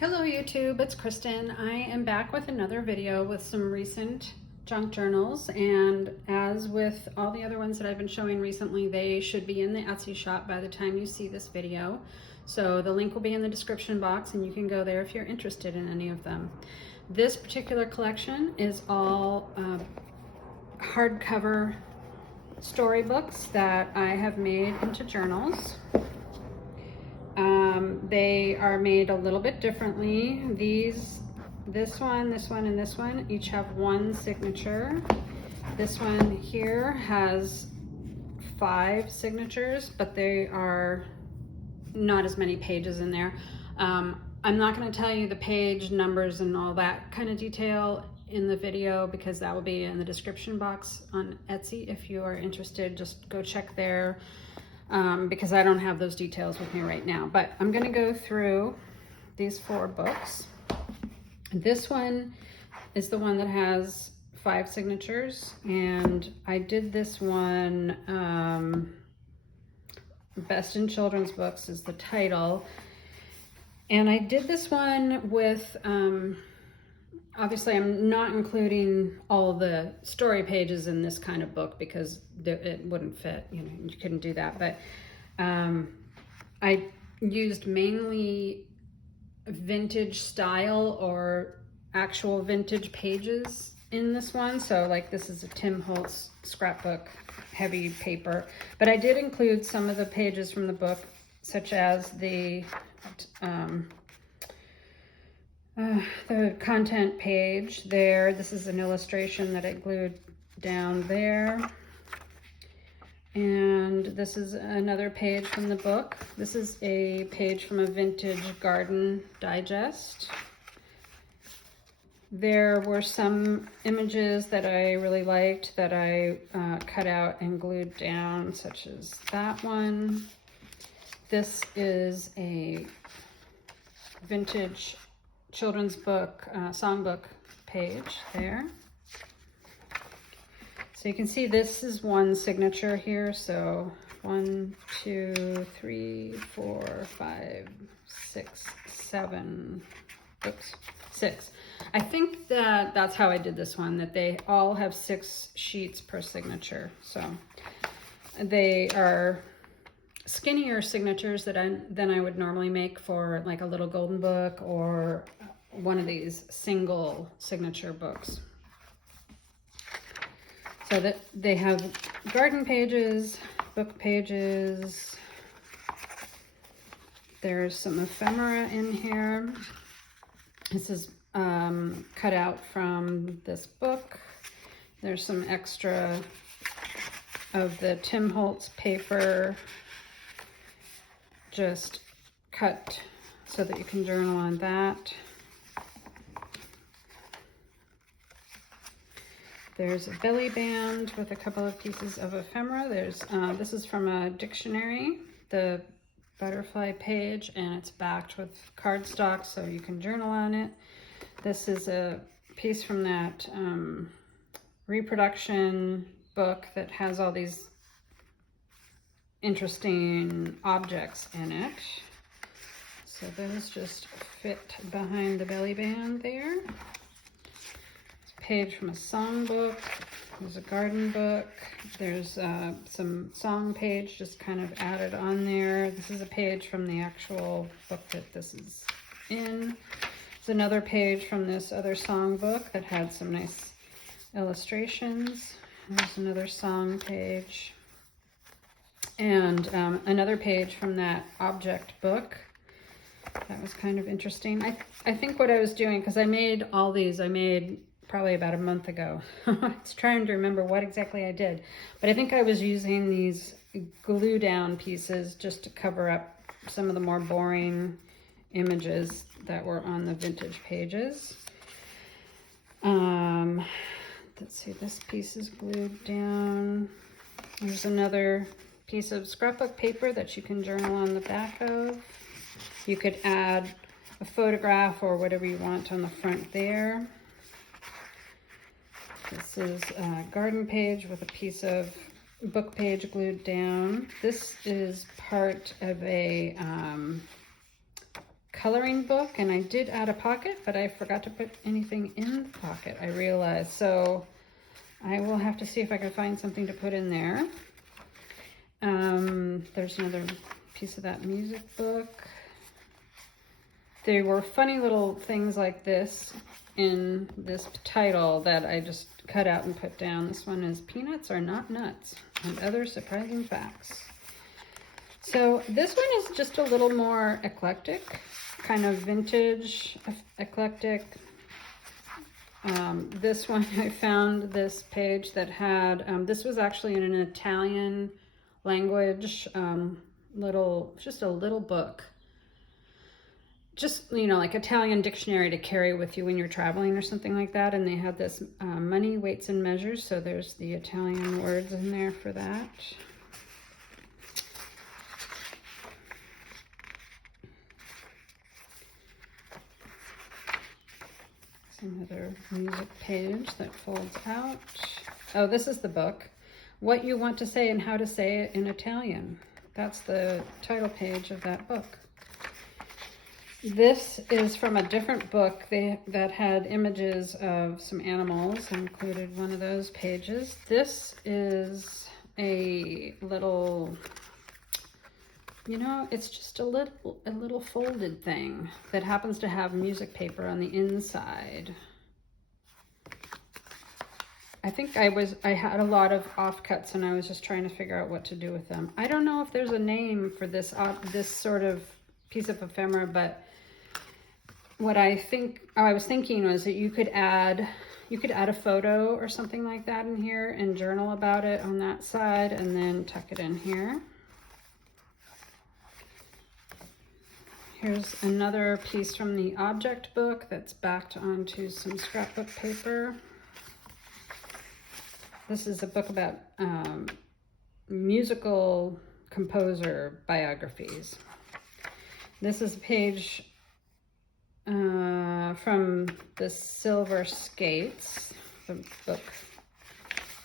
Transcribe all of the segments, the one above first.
Hello YouTube, it's Kristen. I am back with another video with some recent junk journals, and as with all the other ones that I've been showing recently, they should be in the Etsy shop by the time you see this video. So the link will be in the description box and you can go there if you're interested in any of them. This particular collection is all hardcover storybooks that I have made into journals. They are made a little bit differently. This one, and this one each have one signature. This one here has 5 signatures, but they are not as many pages in there. I'm not going to tell you the page numbers and all that kind of detail in the video because that will be in the description box on Etsy. If you are interested, just go check there. Because I don't have those details with me right now, but I'm going to go through these 4 books. This one is the one that has 5 signatures, and I did this one, Best in Children's Books is the title, and I did this one with, obviously I'm not including all the story pages in this kind of book because it wouldn't fit, you couldn't do that. But I used mainly vintage style or actual vintage pages in this one. So like this is a Tim Holtz scrapbook, heavy paper. But I did include some of the pages from the book, such as the content page there. This is an illustration that I glued down there. And this is another page from the book. This is a page from a vintage garden digest. There were some images that I really liked that I cut out and glued down, such as that one. This is a vintage children's book, songbook page there. So you can see this is one signature here. So 1, 2, 3, 4, 5, 6, 7, oops, 6. I think that that's how I did this one, that they all have 6 sheets per signature. So they are skinnier signatures than I would normally make for like a little golden book or one of these single signature books. So that they have garden pages, book pages. There's some ephemera in here. This is cut out from this book. There's some extra of the Tim Holtz paper, just cut so that you can journal on that. There's a belly band with a couple of pieces of ephemera. There's this is from a dictionary, the butterfly page, and it's backed with cardstock so you can journal on it. This is a piece from that reproduction book that has all these interesting objects in it. So those just fit behind the belly band there. Page from a songbook. There's a garden book. There's some song page just kind of added on there. This is a page from the actual book that this is in. There's another page from this other songbook that had some nice illustrations. There's another song page. And another page from that object book. That was kind of interesting. I think what I was doing, because I made all these, I made probably about a month ago. I was trying to remember what exactly I did, but I think I was using these glue down pieces just to cover up some of the more boring images that were on the vintage pages. Let's see, this piece is glued down. There's another piece of scrapbook paper that you can journal on the back of. You could add a photograph or whatever you want on the front there. This is a garden page with a piece of book page glued down. This is part of a coloring book, and I did add a pocket, but I forgot to put anything in the pocket, I realized. So I will have to see if I can find something to put in there. There's another piece of that music book. There were funny little things like this in this title that I just cut out and put down. This one is Peanuts Are Not Nuts and Other Surprising Facts. So this one is just a little more eclectic, kind of vintage eclectic. This one, I found this page that had, this was actually in an Italian language, just a little book. Just, you know, like Italian dictionary to carry with you when you're traveling or something like that. And they had this money, weights, and measures. So there's the Italian words in there for that. Another music page that folds out. Oh, this is the book. What You Want to Say and How to Say It in Italian. That's the title page of that book. This is from a different book that had images of some animals. I included one of those pages. This is a little, you know, it's just a little folded thing that happens to have music paper on the inside. I think I had a lot of offcuts and I was just trying to figure out what to do with them. I don't know if there's a name for this sort of piece of ephemera, but what I was thinking was that you could add a photo or something like that in here and journal about it on that side and then tuck it in here. Here's another piece from the object book that's backed onto some scrapbook paper. This is a book about musical composer biographies. This is a page from the Silver Skates, the book,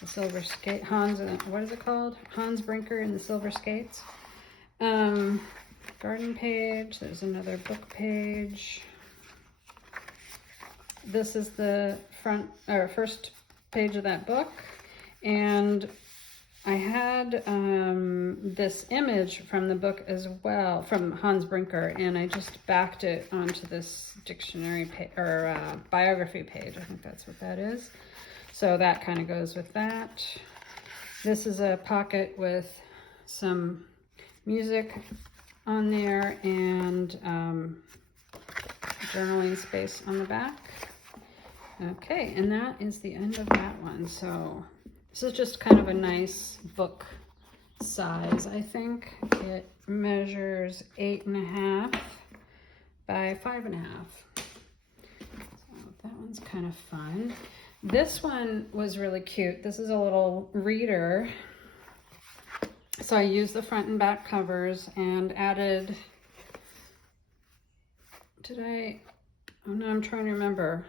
the Silver Skate, what is it called? Hans Brinker and the Silver Skates. Garden page, there's another book page. This is the first page of that book. And I had this image from the book as well, from Hans Brinker, and I just backed it onto this dictionary page, or biography page. I think that's what that is. So that kind of goes with that. This is a pocket with some music on there and journaling space on the back. Okay, and that is the end of that one. So this is just kind of a nice book size, I think. It measures 8.5 by 5.5. So that one's kind of fun. This one was really cute. This is a little reader. So I used the front and back covers and added, oh no, I'm trying to remember.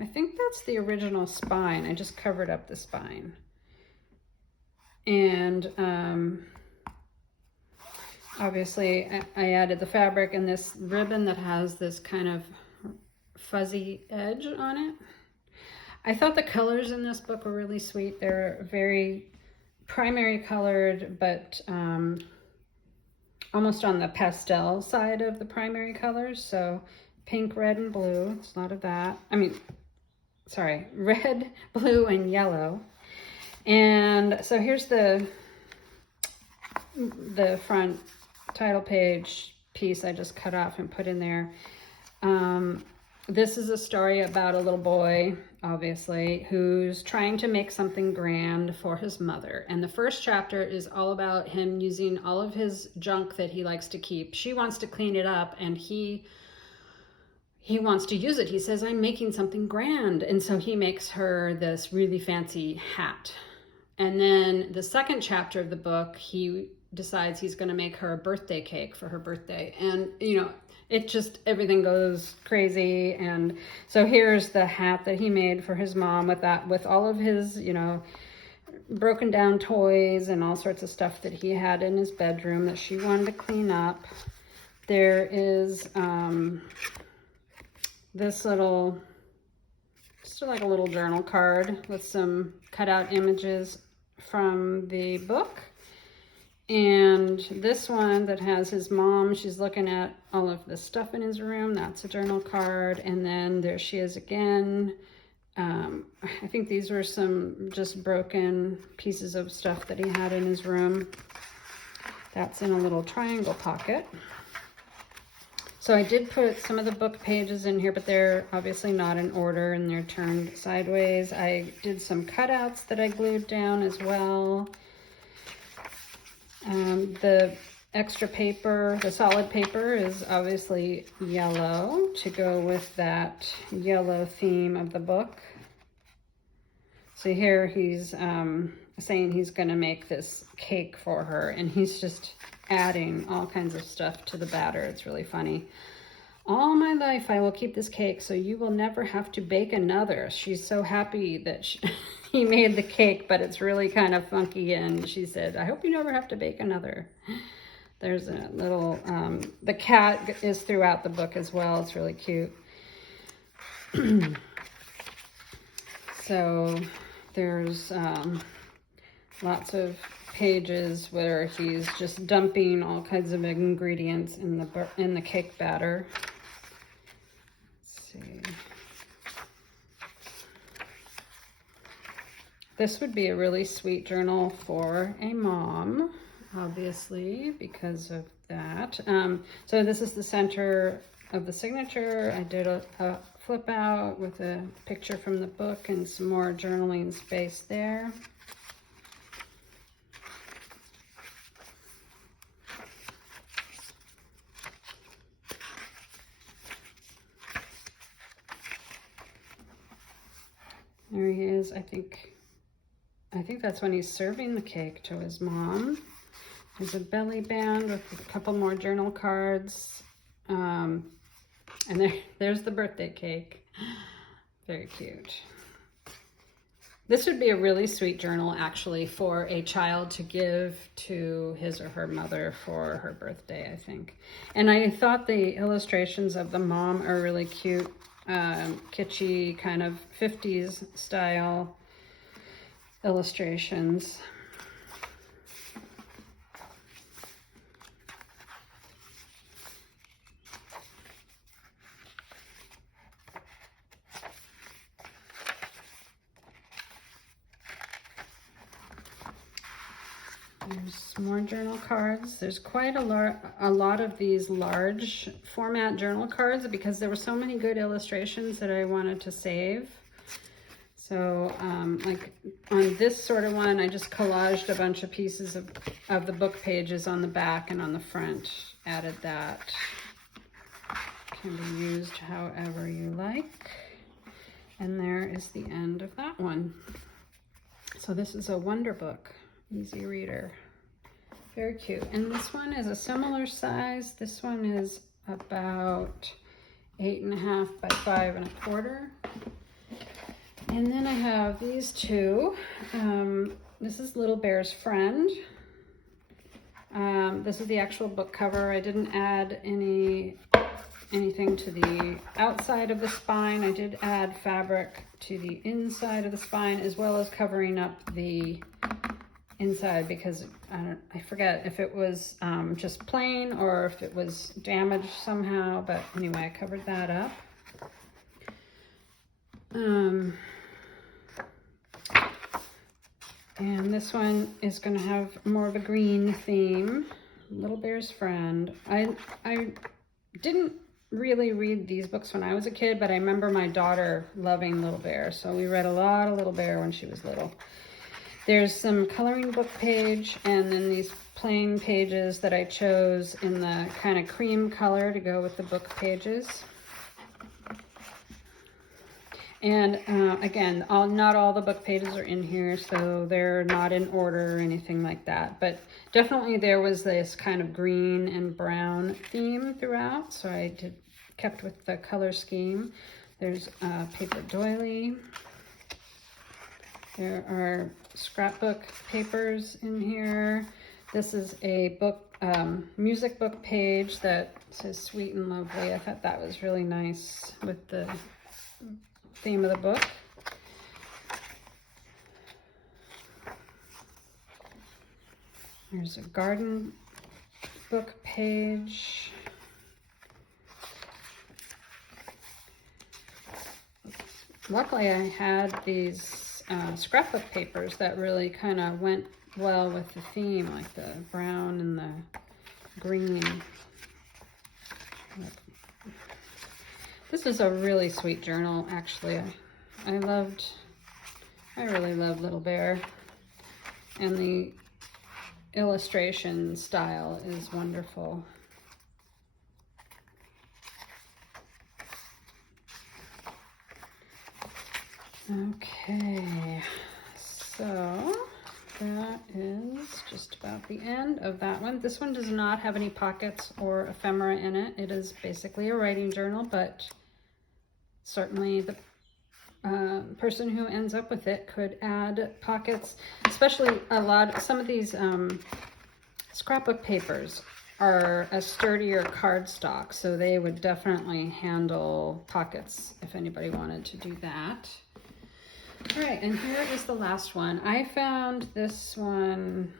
I think that's the original spine. I just covered up the spine. And obviously I added the fabric and this ribbon that has this kind of fuzzy edge on it. I thought the colors in this book were really sweet. They're very primary colored, but almost on the pastel side of the primary colors. So pink, red, and blue. It's a lot of that. I mean, sorry, red, blue, and yellow. And so here's the front title page piece I just cut off and put in there. This is a story about a little boy, obviously, who's trying to make something grand for his mother. And the first chapter is all about him using all of his junk that he likes to keep. She wants to clean it up, and he wants to use it. He says, I'm making something grand. And so he makes her this really fancy hat. And then the second chapter of the book, he decides he's going to make her a birthday cake for her birthday. And, you know, it just, everything goes crazy. And so here's the hat that he made for his mom with all of his, you know, broken down toys and all sorts of stuff that he had in his bedroom that she wanted to clean up. There is this little, just like a little journal card with some cutout images from the book. And this one that has his mom, she's looking at all of the stuff in his room. That's a journal card. And then there she is again. I think these were some just broken pieces of stuff that he had in his room. That's in a little triangle pocket. So I did put some of the book pages in here, but they're obviously not in order and they're turned sideways. I did some cutouts that I glued down as well. The extra paper, the solid paper, is obviously yellow to go with that yellow theme of the book. So here he's saying he's going to make this cake for her, and he's just adding all kinds of stuff to the batter. It's really funny. All my life I will keep this cake so you will never have to bake another. She's so happy that he made the cake, but it's really kind of funky, and she said, I hope you never have to bake another. There's a little, the cat is throughout the book as well. It's really cute. So there's lots of pages where he's just dumping all kinds of ingredients in the cake batter. Let's see. This would be a really sweet journal for a mom, obviously, because of that. So this is the center of the signature. I did a flip out with a picture from the book and some more journaling space there. There he is. I think that's when he's serving the cake to his mom. There's a belly band with a couple more journal cards. And there's the birthday cake. Very cute. This would be a really sweet journal, actually, for a child to give to his or her mother for her birthday, I think. And I thought the illustrations of the mom are really cute, kitschy, kind of 50s style illustrations. There's more journal cards. There's quite a lot of these large format journal cards because there were so many good illustrations that I wanted to save. So like on this sort of one, I just collaged a bunch of pieces of the book pages on the back and on the front. Added that. Can be used however you like. And there is the end of that one. So this is a Wonder Book. Easy reader. Very cute. And this one is a similar size. This one is about 8.5 by 5.25. And then I have these two. This is Little Bear's Friend. This is the actual book cover. I didn't add anything to the outside of the spine. I did add fabric to the inside of the spine, as well as covering up the inside, because I forget if it was just plain or if it was damaged somehow, but anyway, I covered that up. And this one is going to have more of a green theme. Little Bear's Friend. I didn't really read these books when I was a kid, but I remember my daughter loving Little Bear, so we read a lot of Little Bear when she was little. There's some coloring book page, and then these plain pages that I chose in the kind of cream color to go with the book pages. And again, not all the book pages are in here, so they're not in order or anything like that. But definitely there was this kind of green and brown theme throughout, so I kept with the color scheme. There's a paper doily. There are scrapbook papers in here. This is a book, music book page that says Sweet and Lovely. I thought that was really nice with the theme of the book. There's a garden book page. Luckily, I had these scrapbook papers that really kind of went well with the theme, like the brown and the green. This is a really sweet journal, actually. I really love Little Bear, and the illustration style is wonderful. Okay, so that is just about the end of that one. This one does not have any pockets or ephemera in it. It is basically a writing journal, but certainly the person who ends up with it could add pockets, especially some of these scrapbook papers are a sturdier cardstock, so they would definitely handle pockets if anybody wanted to do that. All right, and here is the last one. I found this one,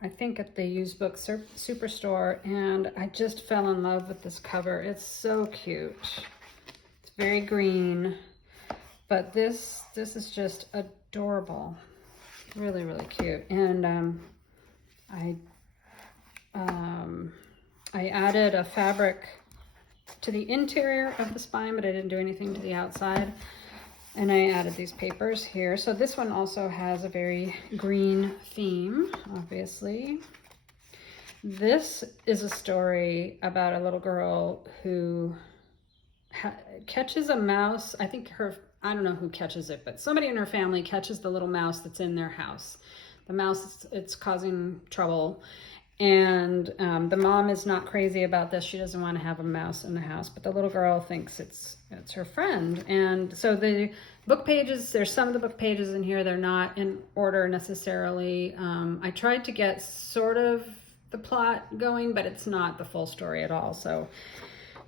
I think, at the used book superstore, and I just fell in love with this cover. It's so cute. It's very green, but this is just adorable. Really, really cute. And I added a fabric to the interior of the spine, but I didn't do anything to the outside. And I added these papers here. So this one also has a very green theme, obviously. This is a story about a little girl who catches a mouse. I don't know who catches it, but somebody in her family catches the little mouse that's in their house. The mouse, it's causing trouble. And the mom is not crazy about this. She doesn't want to have a mouse in the house, but the little girl thinks it's her friend. And so the book pages, there's some of the book pages in here, they're not in order necessarily. I tried to get sort of the plot going, but it's not the full story at all. So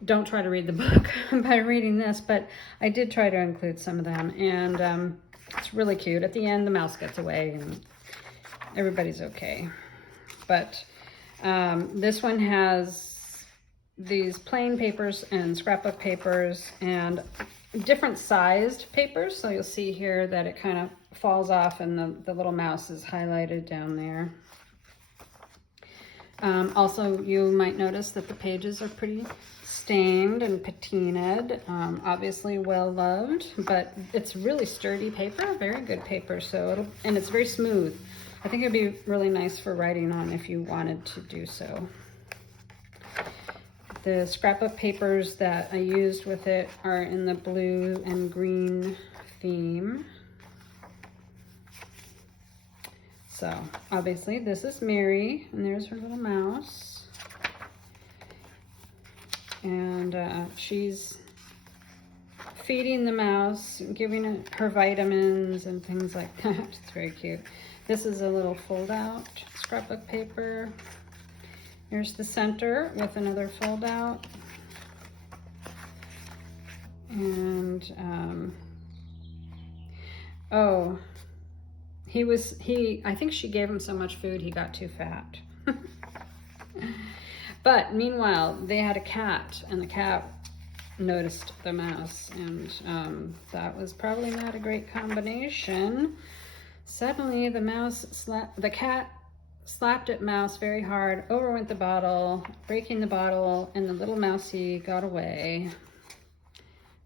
don't try to read the book by reading this, but I did try to include some of them. And it's really cute. At the end, the mouse gets away and everybody's okay. But this one has these plain papers and scrapbook papers and different sized papers. So you'll see here that it kind of falls off and the little mouse is highlighted down there. Also, you might notice that the pages are pretty stained and patinaed, obviously well loved, but it's really sturdy paper, very good paper. So and it's very smooth. I think it'd be really nice for writing on if you wanted to do so. The scrapbook papers that I used with it are in the blue and green theme. So obviously this is Mary, and there's her little mouse. And she's feeding the mouse, giving it her vitamins and things like that. It's very cute. This is a little fold-out scrapbook paper. Here's the center with another fold-out. And, I think she gave him so much food he got too fat. But meanwhile, they had a cat, and the cat noticed the mouse, and that was probably not a great combination. Suddenly, the cat slapped at mouse very hard, overwent the bottle, breaking the bottle, and the little mousie got away.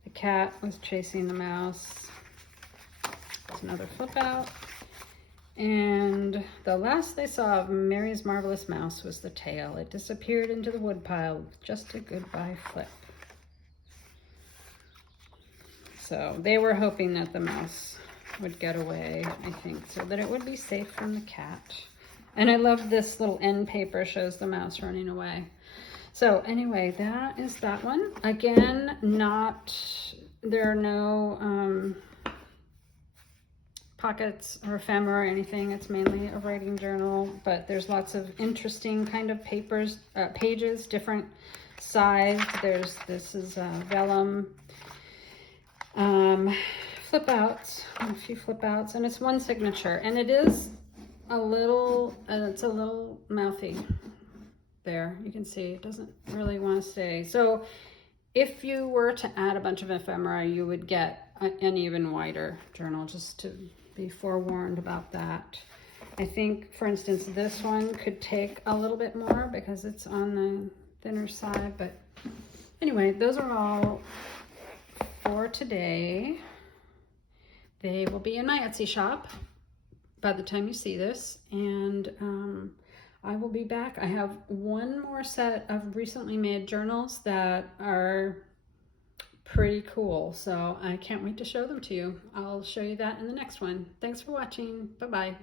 The cat was chasing the mouse. There's another flip out. And the last they saw of Mary's marvelous mouse was the tail. It disappeared into the woodpile with just a goodbye flip. So they were hoping that the mouse would get away, I think, so that it would be safe from the cat. And I love this little end paper, shows the mouse running away. So anyway, that is that one. Again, there are no pockets or ephemera or anything. It's mainly a writing journal, but there's lots of interesting kind of pages, different size. This is vellum, flip outs, a few flip outs, and it's one signature, and it is a little, it's a little mouthy. There, you can see it doesn't really want to stay. So if you were to add a bunch of ephemera, you would get an even wider journal, just to be forewarned about that. I think, for instance, this one could take a little bit more because it's on the thinner side, but anyway, those are all for today. They will be in my Etsy shop by the time you see this, and I will be back. I have one more set of recently made journals that are pretty cool, so I can't wait to show them to you. I'll show you that in the next one. Thanks for watching. Bye-bye.